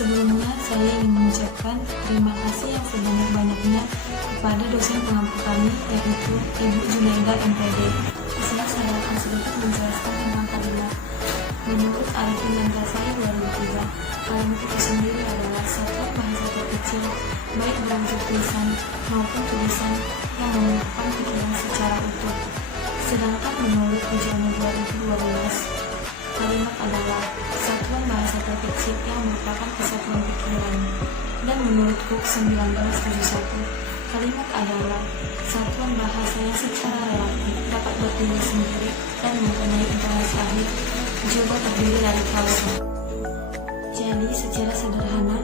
Sebelumnya, saya ingin mengucapkan terima kasih yang sebanyak-banyaknya kepada dosen pengampu kami, yaitu Ibu Junaida MPD. Di sini saya akan sedikit menjelaskan tentang kalimat. Menurut Arifin dan Ghazali 2003, kalimat itu sendiri adalah satuan bahasa terkecil, baik berwujud tulisan maupun tulisan yang mengungkapkan pikiran secara utuh. Sedangkan menurut Wijono 2012, kalimat adalah satuan bahasa terkecil yang merupakan kesatuan pikiran. Dan menurut Cook 1971, kalimat adalah satuan bahasa yang secara relatif dapat berdiri sendiri dan mempunyai intonasi akhir juga terdiri dari klausul. Jadi secara sederhana,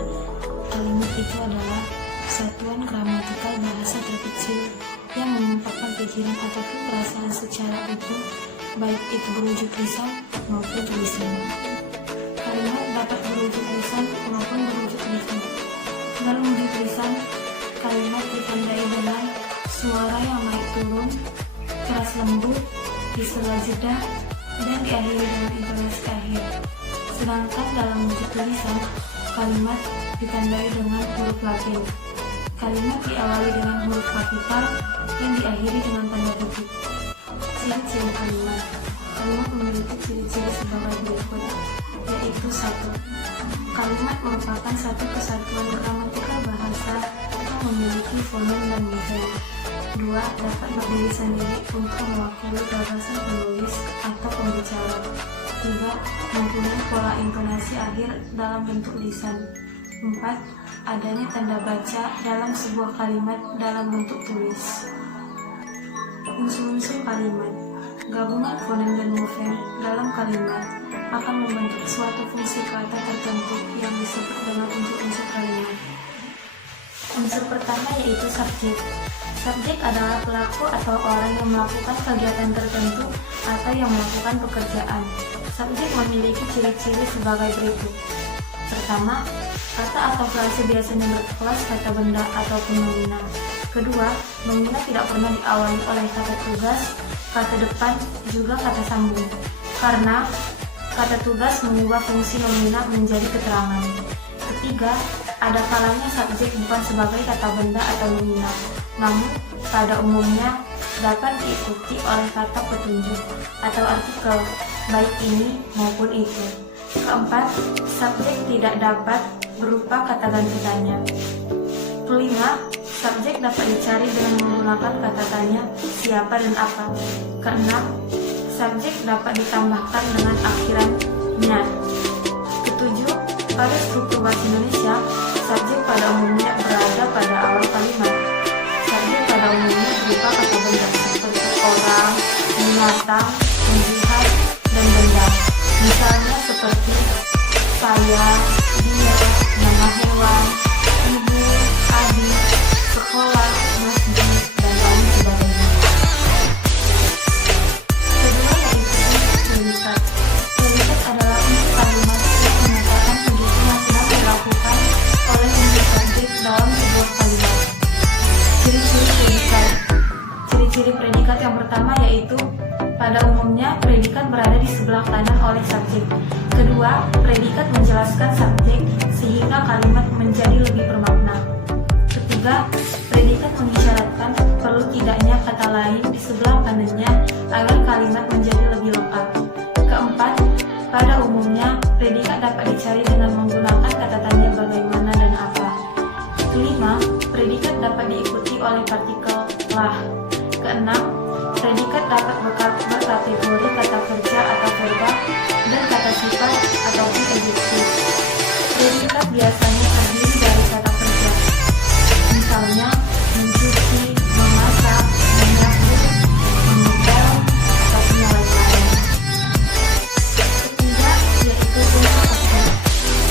kalimat itu adalah satuan gramatikal bahasa terkecil yang mengungkapkan pikiran ataupun perasaan secara utuh, baik itu berwujud lisan maupun tulisan. Kalimat dapat berwujud lisan maupun berwujud lisan. Dalam wujud lisan, kalimat ditandai dengan suara yang naik turun, keras lembut, di sela jeda, dan diakhiri dengan intonasi akhir. Sedangkan dalam wujud tulisan, kalimat ditandai dengan huruf Latin. Kalimat diawali dengan huruf kapital yang diakhiri dengan tanda titik. Ciri-ciri kalimat. Kalimat memiliki ciri-ciri sebagai berikut, yaitu 1. Kalimat merupakan satu kesatuan gramatikal bahasa yang memiliki fonem dan morfem. 2. Dapat berdiri sendiri untuk mewakili gagasan penulis atau pembicara. 3. Mempunyai pola intonasi akhir dalam bentuk lisan. 4. Adanya tanda baca dalam sebuah kalimat dalam bentuk tulis. Unsur-unsur kalimat. Gabungan fonem dan morfem dalam kalimat akan membentuk suatu fungsi kata tertentu yang disebut dengan unsur-unsur kalimat. Unsur pertama yaitu subjek. Subjek adalah pelaku atau orang yang melakukan kegiatan tertentu atau yang melakukan pekerjaan. Subjek memiliki ciri-ciri sebagai berikut. Pertama, kata atau frase biasanya berkelas kata benda ataupun nominal. Kedua, nominal tidak pernah diawali oleh kata tugas, kata depan, juga kata sambung. Karena kata tugas mengubah fungsi nominal menjadi keterangan. Ketiga, ada kalanya subjek bukan sebagai kata benda atau nominal, namun pada umumnya dapat diikuti oleh kata petunjuk atau artikel, baik ini maupun itu. Keempat, subjek tidak dapat berupa kata ganti tanya. Kelima, subjek dapat dicari dengan menggunakan kata tanya, siapa dan apa. Keenam, subjek dapat ditambahkan dengan akhiran nya. Ketujuh, pada struktur bahasa Indonesia, subjek pada umumnya berada pada awal kalimat. Subjek pada umumnya berupa kata benda seperti orang, binatang, melihat, dan benda. Misalnya seperti saya, dia, nama hewan, ibu, adik, sekolah, masjid, dan lain sebagainya. Kedua yaitu predikat. Predikat adalah unsur kalimat yang menyatakan kegiatan yang sedang dilakukan oleh unsur subjek dalam sebuah kalimat. Ciri-ciri predikat. Ciri-ciri predikat yang pertama yaitu pada umumnya predikat berada di sebelah kanan oleh subjek. Kedua, predikat menjelaskan subjek sehingga kalimat menjadi lebih bermakna. Ketiga, predikat mengisyaratkan perlu tidaknya kata lain di sebelah kanannya agar kalimat menjadi lebih lengkap. Keempat, pada umumnya predikat dapat dicari dengan menggunakan kata tanya bagaimana dan apa. Kelima, predikat dapat diikuti oleh partikel lah. Keenam, predikat dapat berkategori kata kerja atau verba dan kata sifat ataupun adjektif. Predikat biasanya terdiri dari kata kerja. Misalnya, mencuci, memasak, menyapu, mengepel, ataupun yang lain-lain. Ketiga, yaitu unsur objek.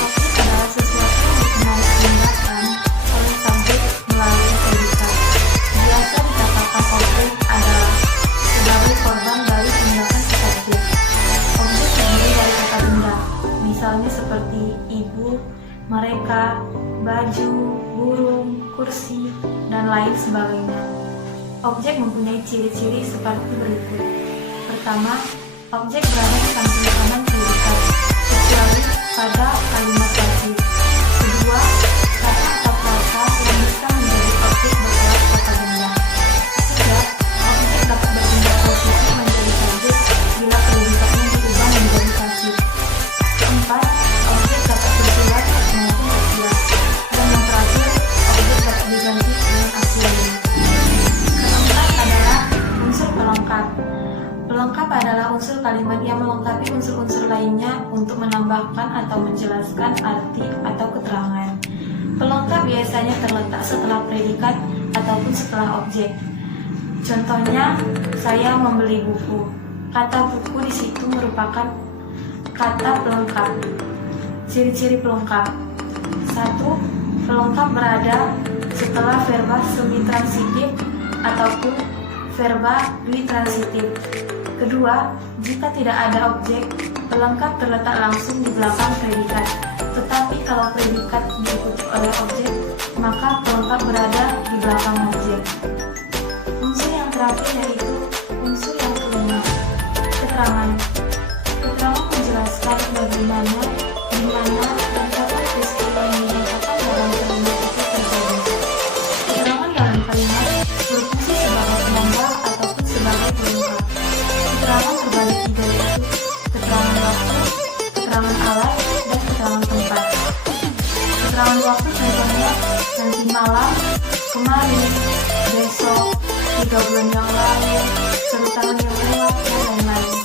Objek adalah sesuatu yang dikenal tindakan oleh subjek melalui predikat. Biasa dikatakan objek adalah sebagai korban dari tindakan subjek. Objek terdiri dari kata benda, misalnya seperti ibu, mereka, baju, burung, kursi, dan lain sebagainya. Objek mempunyai ciri-ciri seperti berikut. Pertama, objek berada di samping kanan predikat, kecuali pada kalimat pasif. objek berkelas kata benda. Ketiga, objek dapat berpindah posisi menjadi subjek bila predikatnya diubah menjadi pasif. Keempat, objek dapat bersurat maupun tersirat. Dan yang terakhir, objek dapat diganti dengan aksi lain. Keempat adalah unsur pelengkap. Pelengkap adalah unsur kalimat yang melengkapi unsur-unsur lainnya untuk menambahkan atau menjelaskan arti atau keterangan. Pelengkap biasanya terletak setelah predikat ataupun setelah objek. Contohnya, saya membeli buku. Kata buku di situ merupakan kata pelengkap. Ciri-ciri pelengkap. 1. Pelengkap berada setelah verba semitransitif ataupun verba duitransitif. Kedua, jika tidak ada objek, pelengkap terletak langsung di belakang predikat. Tetapi kalau predikat diikuti oleh objek, maka pelengkap berada di belakang objek. Unsur yang terakhir yaitu unsur yang kelima, keterangan. Keterangan menjelaskan bagaimana, di mana, dan kapan peristiwa yang dinyatakan dalam kalimat itu terjadi. Keterangan dalam kalimat berfungsi sebagai penambah ataupun sebagai pelengkap. Keterangan terbagi tiga yaitu keterangan waktu, keterangan alat, dan keterangan tempat. Keterangan waktu contohnya nanti malam, kemarin, besok, 3 bulan yang lalu, 1 tahun yang lewat, dan lain-lain.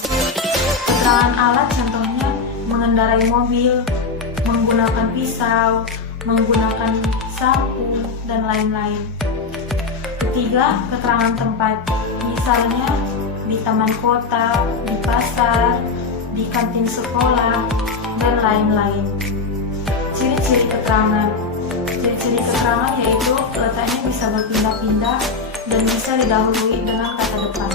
Keterangan alat contohnya mengendarai mobil, menggunakan pisau, menggunakan sapu, dan lain-lain. Ketiga, keterangan tempat, misalnya di taman kota, di pasar, di kantin sekolah, dan lain-lain. Ciri-ciri keterangan. Ciri-ciri keterangan yaitu letaknya bisa berpindah-pindah dan bisa didahului dengan kata depan.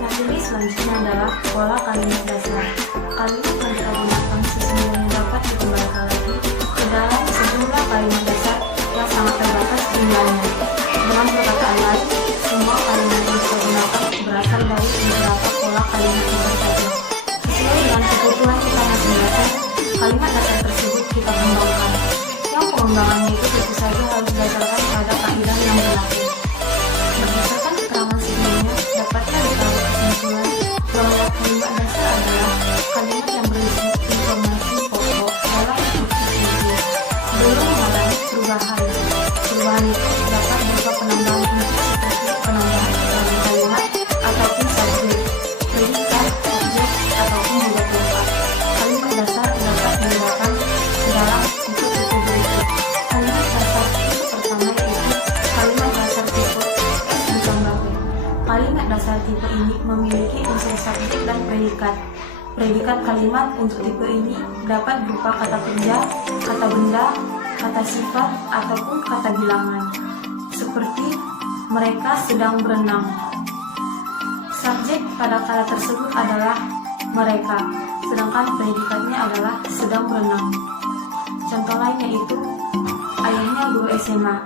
Nah, jenis selanjutnya adalah pola kalimat dasar. Kalimat yang kita gunakan sesungguhnya dapat dikembalikan lagi ke dalam sejumlah kalimat dasar yang sangat terbatas jumlahnya. Dengan perkataan lain, semua kalimat yang kita gunakan berasal dari beberapa pola kalimat dasar saja. Sesuai dengan kebutuhan kita masing-masing, kalimat dasar tersebut kita kembangkan. Yang pengembangannya itu tentu saja harus berdasarkan pada kaidah yang berlaku. Berdasarkan keterangan sebelumnya, dapatlah ditarik kesimpulan bahwa kalimat dasar adalah kalimat yang berisi informasi pokok dalam instruksi inti, belum mengalami perubahan. Perubahan itu dapat berupa penambahan unsur seperti penambahan kalimat ataupun subjek, predikat, objek, ataupun juga pelengkap. Kalimat dasar dapat dibedakan ke dalam tipe-tipe berikut. Kalimat dasar tipe pertama yaitu kalimat dasar tipe S ditambah P. Kalimat dasar tipe ini memiliki unsur subjek dan predikat. Predikat kalimat untuk tipe ini dapat berupa kata kerja, kata benda, kata sifat, ataupun kata bilangan. Seperti mereka sedang berenang. Subjek pada kata tersebut adalah mereka, sedangkan predikatnya adalah sedang berenang. Contoh lainnya itu ayahnya guru SMA.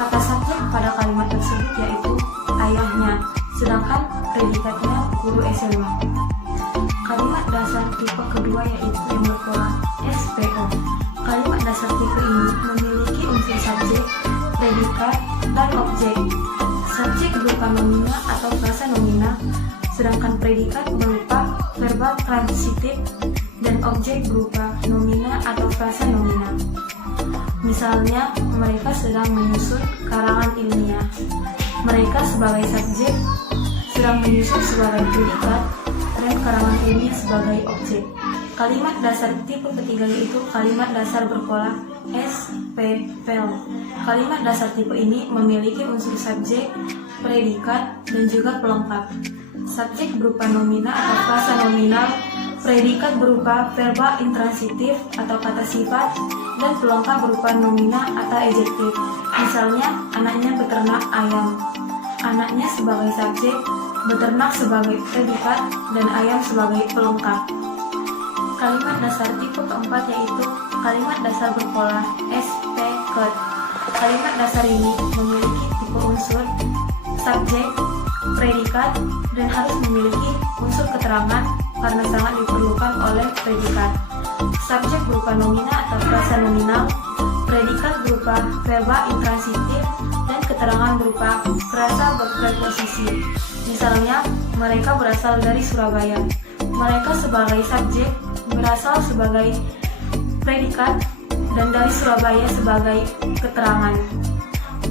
Kata subjek pada kalimat tersebut yaitu ayahnya, sedangkan predikatnya guru SMA. Kalimat dasar tipe kedua yaitu yang berpola SPO. Kalimat dasar tipe ini memiliki unsur subjek, predikat, dan objek. Subjek berupa nomina atau frasa nomina, sedangkan predikat berupa verba transitif dan objek berupa nomina atau frasa nomina. Misalnya, mereka sedang menyusun karangan ilmiah. Mereka sebagai subjek sedang menyusun sebagai predikat dan karangan ilmiah sebagai objek. Kalimat dasar tipe ketiga yaitu kalimat dasar berpola SPPL. Kalimat dasar tipe ini memiliki unsur subjek, predikat, dan juga pelengkap. Subjek berupa nomina atau frasa nominal, predikat berupa verba intransitif atau kata sifat, dan pelengkap berupa nomina atau adjektif. Misalnya, anaknya beternak ayam. Anaknya sebagai subjek, beternak sebagai predikat, dan ayam sebagai pelengkap. Kalimat dasar tipe keempat yaitu kalimat dasar berpola SPKED. Kalimat dasar ini memiliki tipe unsur subjek, predikat, dan harus memiliki unsur keterangan karena sangat diperlukan oleh predikat. Subjek berupa nomina atau frasa nominal, predikat berupa verba intransitif, keterangan berupa frasa berpreposisi. Misalnya, mereka berasal dari Surabaya. Mereka sebagai subjek berasal sebagai predikat dan dari Surabaya sebagai keterangan.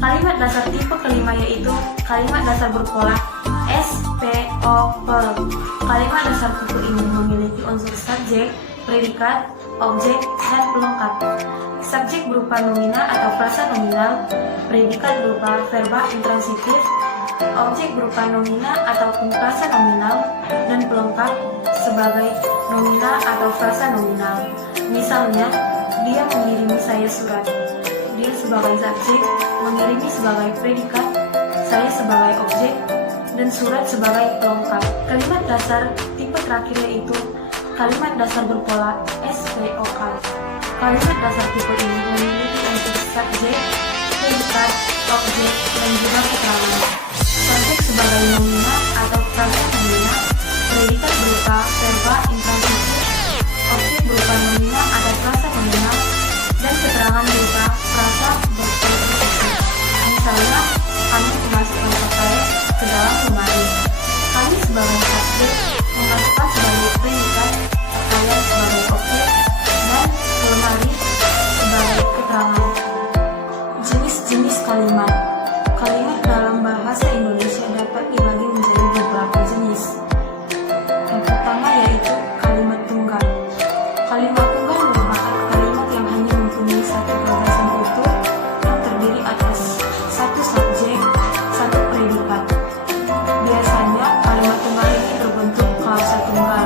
Kalimat dasar tipe kelima yaitu kalimat dasar berpola SPOP. Kalimat dasar tipe ini memiliki unsur subjek, predikat, objek, dan pelengkap. Subjek berupa nomina atau frasa nominal, predikat berupa verba intransitif, objek berupa nomina ataupun frasa nominal, dan pelengkap sebagai nomina atau frasa nominal. Misalnya, dia mengirimi saya surat. Dia sebagai subjek, mengirimi sebagai predikat, saya sebagai objek, dan surat sebagai pelengkap. Kalimat dasar tipe terakhir yaitu kalimat dasar berpola SPOK. Kalimat dasar tipe ini memiliki unsur subjek, predikat, objek, dan juga keterangan. Subjek sebagai nomina atau frasa nomina, predikat berupa verba intransitif, objek berupa nomina atau frasa nominal, dan keterangan berupa frasa berpreposisi. Misalnya, kami memasukkan pakaian ke dalam lemari. Kami sebagai subjek memasukkan sebagai predikat, pakaian sebagai objek, dan lemari sebagai keterangan. Jenis-jenis kalimat. Kalimat dalam bahasa Indonesia dapat dibagi menjadi beberapa jenis. Yang pertama yaitu kalimat tunggal. Kalimat tunggal merupakan kalimat yang hanya mempunyai satu gagasan utuh yang terdiri atas satu subjek, satu predikat. Biasanya kalimat tunggal ini berbentuk klausa tunggal.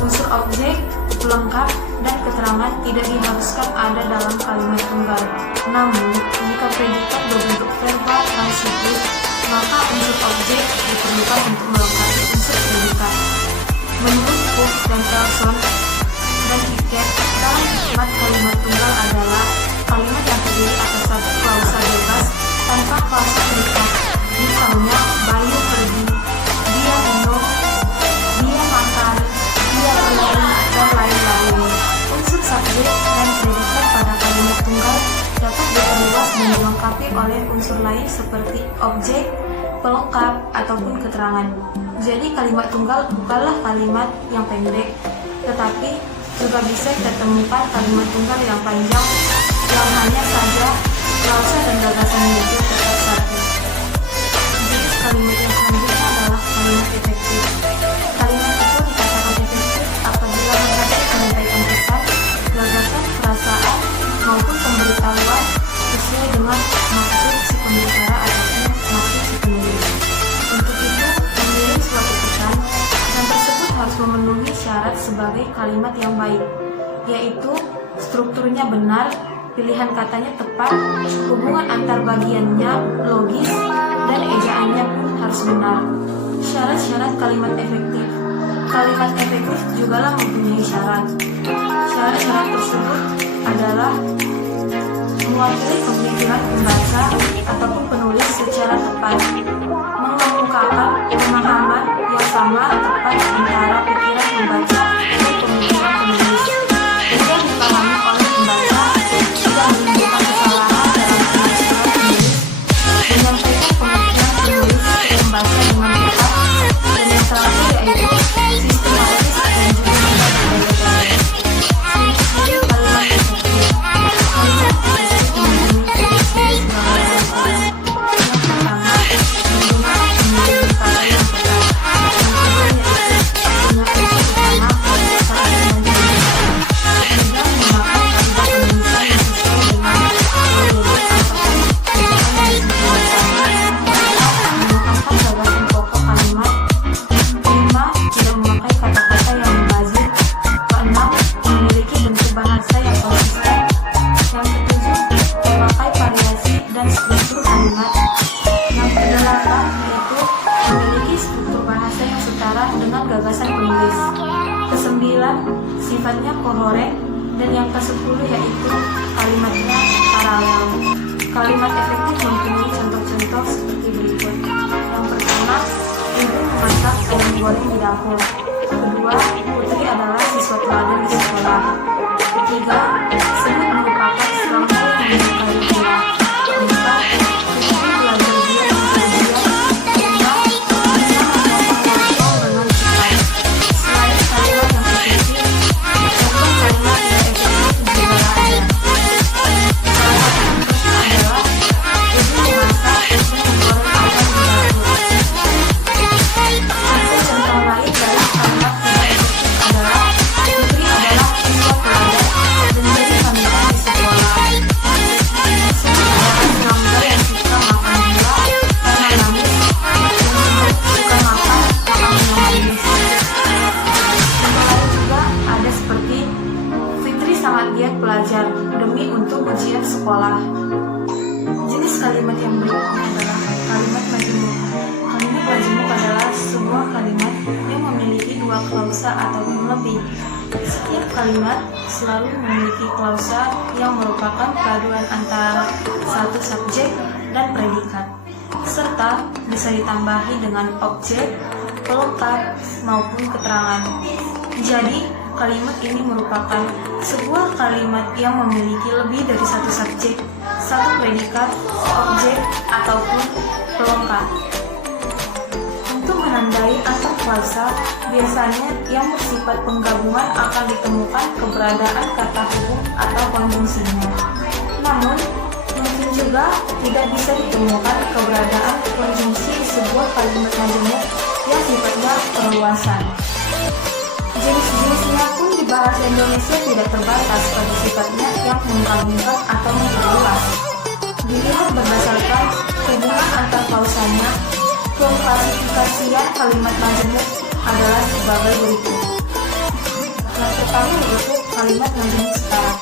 Unsur objek, pelengkap, dan keterangan tidak diharuskan ada dalam kalimat tunggal. Namun, jika predikat berbentuk verba transitif, maka unsur objek diperlukan untuk melengkapi unsur predikat. Menurut Cook dan Elson dan Pickett, dalam hikmat kalimat tunggal adalah kalimat yang terdiri atas satu klausa bebas tanpa klausa terikat. Misalnya, Bayu pergi, dia minum, dia makan, dia berlari, dan lain-lain. Unsur subjek dan predikat pada kalimat tunggal dapat diperluas dan dilengkapi oleh unsur lain seperti objek, pelengkap, ataupun keterangan. Jadi kalimat tunggal bukanlah kalimat yang pendek, tetapi juga bisa kita temukan kalimat tunggal yang panjang yang hanya saja klausa dan gagasannya itu tetap satu. Jenis kalimat yang selanjutnya adalah kalimat efektif. Kalimat itu dikatakan efektif apabila menghadapi penyampaian pesan, gagasan, perasaan, maupun pemberitahuan sesuai dengan maksud si pembicara ataupun maksud si penulis. Untuk itu, mengirim suatu pesan dan tersebut harus memenuhi syarat sebagai kalimat yang baik, yaitu strukturnya benar, pilihan katanya tepat, hubungan antar bagiannya logis, dan ejaannya pun harus benar. Syarat-syarat kalimat efektif. Kalimat efektif jugalah mempunyai syarat. Syarat-syarat tersebut adalah mewakili pemikiran pembaca ataupun penulis secara tepat, mengemukakan pemahaman yang sama tepat antara pikiran pembaca dan pemikiran penulis, sehingga dipahami oleh pembaca, tidak menimbulkan kesalahan dalam penafsiran penulis, menyampaikan pemikiran penulis ke pembaca dengan tepat, dan yang terakhir yaitu sistematis dan juga tidak berbeda-beda. Kalimat efektif. Sifatnya kohoren, dan yang ke-10 yaitu kalimatnya paralel. Kalimat efektif mempunyai contoh-contoh seperti berikut. Yang pertama, ibu memasak ayam goreng di dapur. Kedua, Putri adalah siswa teladan di sekolah. Ketiga, Semut merupakan serangga yang menyukai bola. Keempat, Putri belajar berikutnya adalah kalimat majemuk. Kalimat majemuk adalah sebuah kalimat yang memiliki dua klausa ataupun lebih. Setiap kalimat selalu memiliki klausa yang merupakan paduan antara satu subjek dan predikat, serta bisa ditambahi dengan objek, pelengkap, maupun keterangan. Jadi, kalimat ini merupakan sebuah kalimat yang memiliki lebih dari satu subjek, satu predikat, objek, ataupun pelengkap. Untuk menandai antar klausa, biasanya yang bersifat penggabungan akan ditemukan keberadaan kata hubung atau konjungsinya. Namun, mungkin juga tidak bisa ditemukan keberadaan konjungsi di sebuah kalimat majemuk yang sifatnya perluasan. Jenis-jenisnya pun di bahasa Indonesia tidak terbatas pada sifatnya yang menggabungkan atau memperluas. Dilihat berdasarkan hubungan antar klausanya, klasifikasian kalimat majemuk adalah sebagai berikut. Yang pertama yaitu kalimat majemuk setara.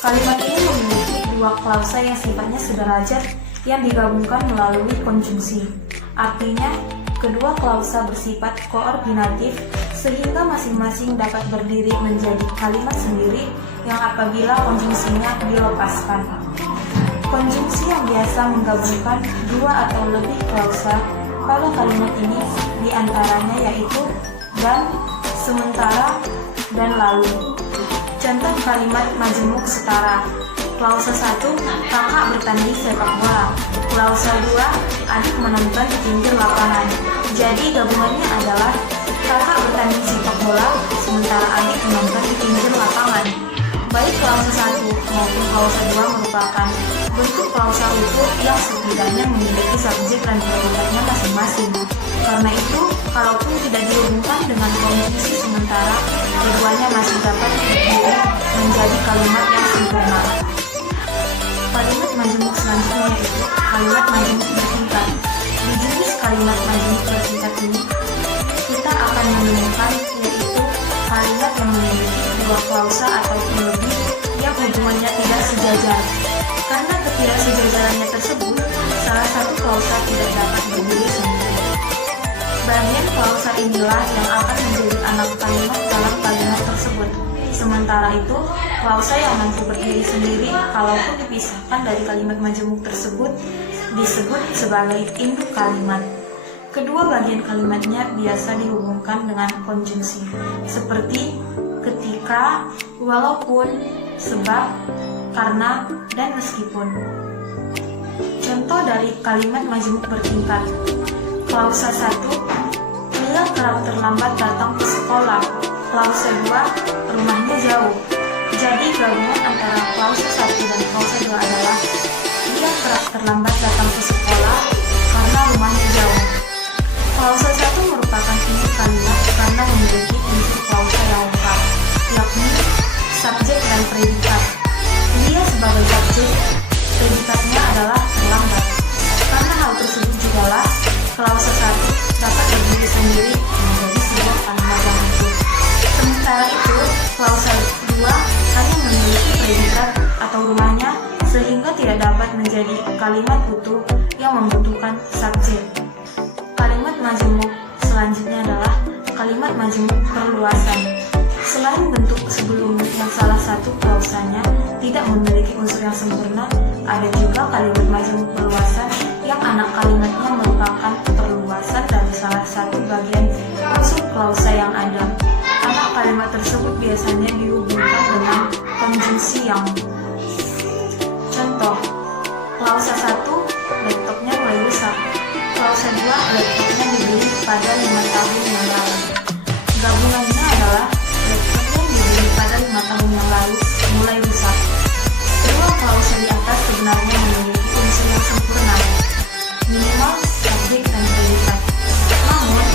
Kalimat ini memiliki dua klausa yang sifatnya sederajat yang digabungkan melalui konjungsi. Artinya, kedua klausa bersifat koordinatif sehingga masing-masing dapat berdiri menjadi kalimat sendiri yang apabila konjungsinya dilepaskan. Konjungsi yang biasa menggabungkan dua atau lebih klausa pada kalimat ini diantaranya yaitu dan, sementara, dan lalu. Contoh kalimat majemuk setara. Klausa 1, kakak bertanding sepak bola. Klausa 2, adik menonton di pinggir lapangan. Jadi gabungannya adalah kakak bertanding sepak bola, sementara adik menonton di pinggir lapangan. Baik klausa 1 maupun klausa 2 merupakan bentuk klausa utuh yang setidaknya memiliki subjek dan predikatnya masing-masing. Karena itu, kalaupun tidak dihubungkan dengan konjungsi sementara, keduanya masih dapat berdiri menjadi kalimat yang sempurna. Kalimat majemuk selanjutnya yaitu kalimat majemuk bertingkat. Di jenis kalimat majemuk bertingkat ini, kita akan menemukan yaitu kalimat yang memiliki dua klausa ataupun lebih yang hubungannya tidak sejajar. Karena ketidaksejajarannya tersebut, salah satu klausa tidak dapat berdiri sendiri. Bagian klausa inilah yang akan menjadi anak kalimat dalam kalimat tersebut. Sementara itu, klausa yang nanti berdiri sendiri kalaupun dipisahkan dari kalimat majemuk tersebut disebut sebagai induk kalimat. Kedua bagian kalimatnya biasa dihubungkan dengan konjungsi, seperti ketika, walaupun, sebab, karena, dan meskipun. Contoh dari kalimat majemuk bertingkat. Klausa 1, ia kerap terlambat datang ke sekolah. Klausa 2, rumahnya jauh. Jadi gabungan antara klausa 1 dan klausa 2 adalah ia kerap terlambat datang ke sekolah karena rumahnya jauh. Klausa 1 merupakan induk kalimat karena memiliki unsur klausa yang lengkap, yakni subjek dan predikat. Dia sebagai subjek, predikatnya adalah terlambat. Karena hal tersebut jugalah klausa 1 dapat berdiri sendiri menjadi sebuah kalimat yang utuh. Sementara itu, klausa 2 hanya memiliki predikat atau rumahnya sehingga tidak dapat menjadi kalimat utuh yang membutuhkan subjek. Kalimat majemuk selanjutnya adalah kalimat majemuk perluasan. Selain bentuk sebelumnya yang salah satu klausanya tidak memiliki unsur yang sempurna, ada juga kalimat majemuk perluasan yang anak kalimatnya merupakan perluasan dari salah satu bagian unsur klausa yang ada. Anak kalimat tersebut biasanya dihubungkan dengan konjungsi yang contoh. Klausa 1, laptopnya mulai rusak. Klausa 2, laptopnya dibeli pada 5 tahun yang lalu. Gabungannya adalah laptop yang dibeli pada 5 tahun yang lalu mulai rusak. Kedua klausa di atas sebenarnya memiliki unsur yang sempurna, minimal subjek dan predikat. Namun,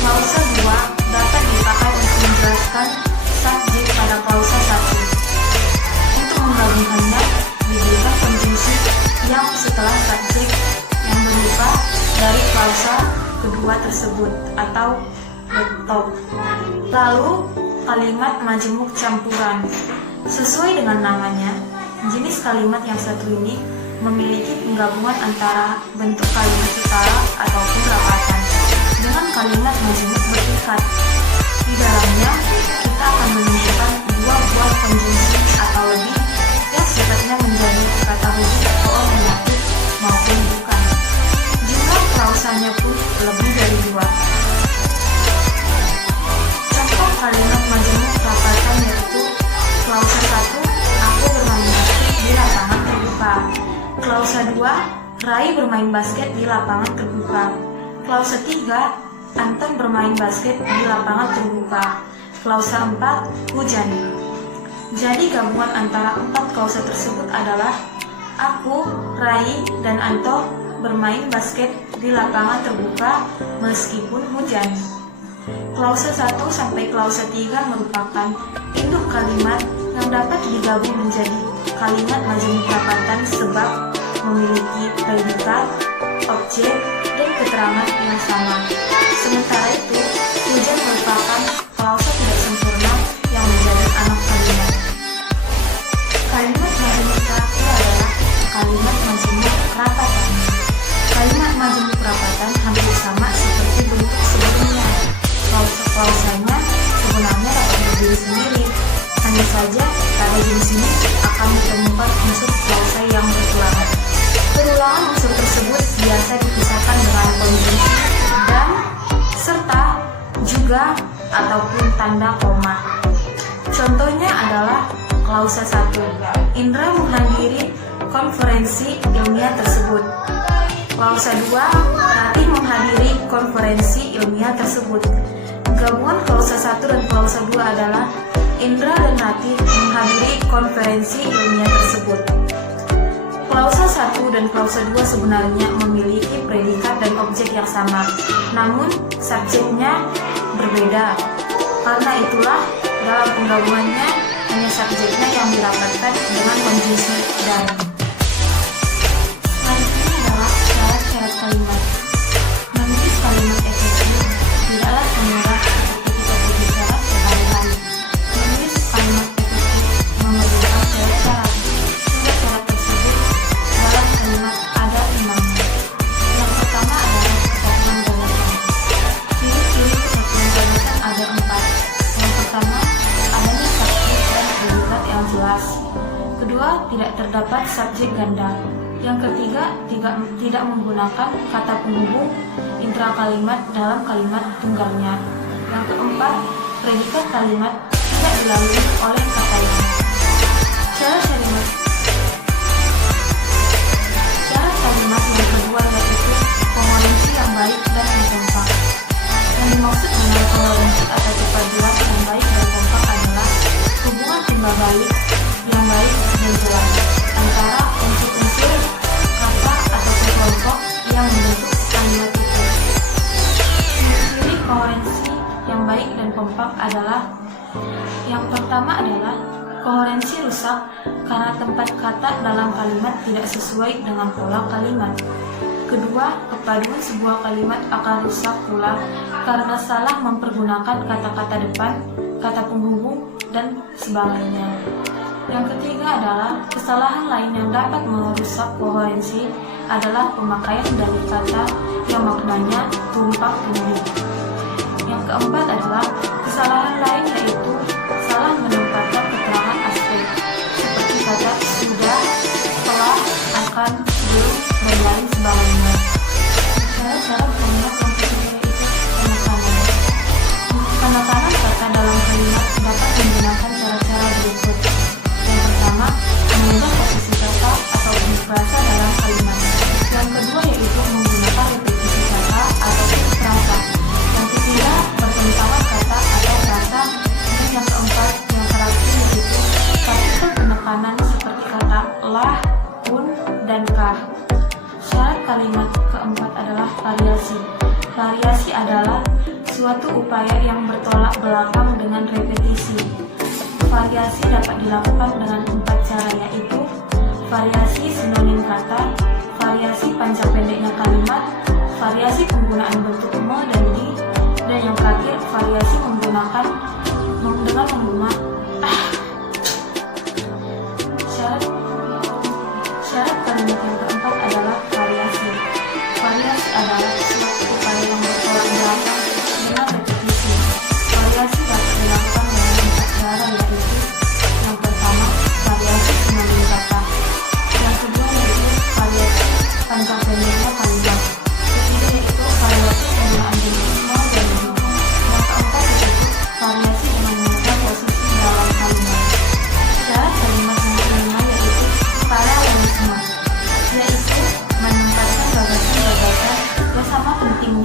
klausa 2 dapat dipakai untuk menjelaskan subjek pada klausa 1. Untuk menggabungkannya, diberikan konjungsi yang setelah subjek yang berupa dari klausa kedua tersebut atau laptop. Lalu, kalimat majemuk campuran. Sesuai dengan namanya, jenis kalimat yang satu ini memiliki penggabungan antara bentuk kalimat setara ataupun rapatan dengan kalimat majemuk berikat. Di dalamnya, kita akan menemukan dua buah konjungsi atau lebih yang sifatnya menjadi kata hubung koordinatif maupun bukan. Jumlah klausanya pun lebih dari dua. Contoh kalimat majemuk rapatan yaitu klausa 1, aku bermain basket di lapangan terbuka. Klausa 2, Rai bermain basket di lapangan terbuka. Klausa 3, Anton bermain basket di lapangan terbuka. Klausa 4, hujan. Jadi gabungan antara 4 klausa tersebut adalah aku, Rai, dan Anton bermain basket di lapangan terbuka meskipun hujan. Klausa 1 sampai klausa 3 merupakan induk kalimat yang dapat digabung menjadi kalimat majemuk rapatan sebab memiliki predikat, objek, dan keterangan yang sama. Sementara itu, hujan merupakan klausa tidak sempurna yang menjadi anak kalimat. Kalimat majemuk terakhir adalah kalimat majemuk rapatan. Kalimat majemuk rapatan hampir sama seperti bentuk sebelumnya. Klausa-klausanya sebenarnya dapat berdiri sendiri. Hanya saja pada jenis ini akan ditemukan unsur klausa yang berulang. Perulangan unsur tersebut biasa dipisahkan dengan konjungsi dan, serta, juga, ataupun tanda koma. Contohnya adalah klausa 1. Indra menghadiri konferensi ilmiah tersebut. Klausa 2. Ratih menghadiri konferensi ilmiah tersebut. Gabungan klausa 1 dan klausa 2 adalah Indra dan Ratih menghadiri konferensi ilmiah tersebut. Klausa 1 dan klausa 2 sebenarnya memiliki predikat dan objek yang sama, namun subjeknya berbeda. Karena itulah dalam penggabungannya hanya subjeknya yang dirapatkan dengan konjungsi dan. Selanjutnya adalah syarat-syarat kalimat. Menulis kalimat efektif tidaklah semudah seperti kita berbicara sehari-hari. Menulis kalimat efektif memerlukan syarat-syarat. Syarat-syarat tersebut dalam kalimat ada 6. Yang pertama adalah kesatuan gagasan. Ciri-ciri kesatuan gagasan ada 4. Yang pertama, adanya subjek dan predikat yang jelas. Kedua, tidak terdapat subjek ganda. Yang ketiga, tidak menggunakan kata penghubung intra kalimat dalam kalimat tunggalnya. Yang keempat, predikat kalimat tidak dilalui oleh kata yang. Syarat kalimat yang kedua yaitu koherensi yang baik dan yang kompak. Yang dimaksud dengan koherensi atau kepaduan yang baik dan kompak adalah hubungan timbal balik yang baik dan jelas antara unsur-unsur kata ataupun kelompok yang membentuk kalimat itu. Ciri koherensi yang baik dan kompak adalah yang pertama adalah koherensi rusak karena tempat kata dalam kalimat tidak sesuai dengan pola kalimat. Kedua, kepaduan sebuah kalimat akan rusak pula karena salah mempergunakan kata-kata depan, kata penghubung, dan sebagainya. Yang ketiga adalah kesalahan lain yang dapat merusak koherensi adalah pemakaian dari kata yang maknanya tumpak tindih. Yang keempat adalah kesalahan lain yaitu salah menempatkan keterangan aspek seperti kata sudah, telah, akan, belum, dan lain sebagainya. Cara-cara pengingat yang ketiga yaitu penekanan. Penekanan kata dalam kalimat dapat menggunakan cara-cara berikut. Yang pertama, mengubah posisi kata atau frasa dalam kalimat. Yang kedua yaitu menggunakan repetisi kata atau frasa. Yang ketiga, bertentangan kata atau frasa. Dan yang keempat, yang terakhir yaitu partikel penekanan seperti kata lah, pun, dan kah. Syarat kalimat keempat adalah variasi. Variasi adalah suatu upaya yang bertolak belakang dengan repetisi. Variasi dapat dilakukan dengan 4 cara yaitu variasi sinonim kata, variasi panjang pendeknya kalimat, variasi penggunaan bentuk me dan di, dan yang terakhir variasi menggunakan dengan menggunakan syarat kalimat yang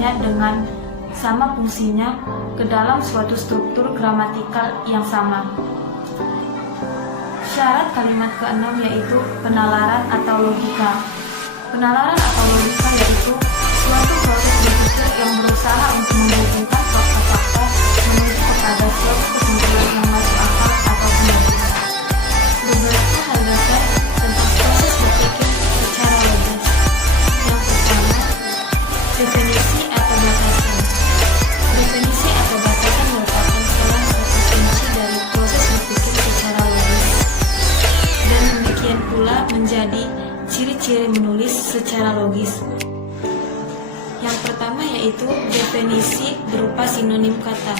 memasukkannya dengan sama fungsinya ke dalam suatu struktur gramatikal yang sama. Syarat kalimat keenam yaitu penalaran atau logika. Penalaran atau logika yaitu suatu proses berpikir yang berusaha untuk menghubungkan fakta-fakta menuju kepada suatu kesimpulan yang masuk akal atau tidak. Beberapa hal dasar tentang proses berpikir secara logis. Yang pertama, definisi atau batasan. Definisi atau batasan merupakan salah satu kunci dari proses berpikir secara logis, dan demikian pula menjadi ciri-ciri menulis secara logis. Yang pertama yaitu definisi berupa sinonim kata.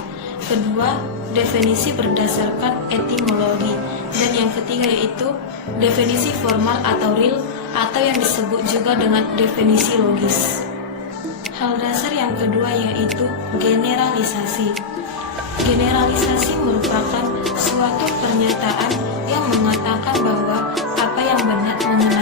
Kedua, definisi berdasarkan etimologi. Dan yang ketiga yaitu definisi formal atau real, atau yang disebut juga dengan definisi logis. Hal dasar yang kedua yaitu generalisasi. Generalisasi merupakan suatu pernyataan yang mengatakan bahwa apa yang benar mengenai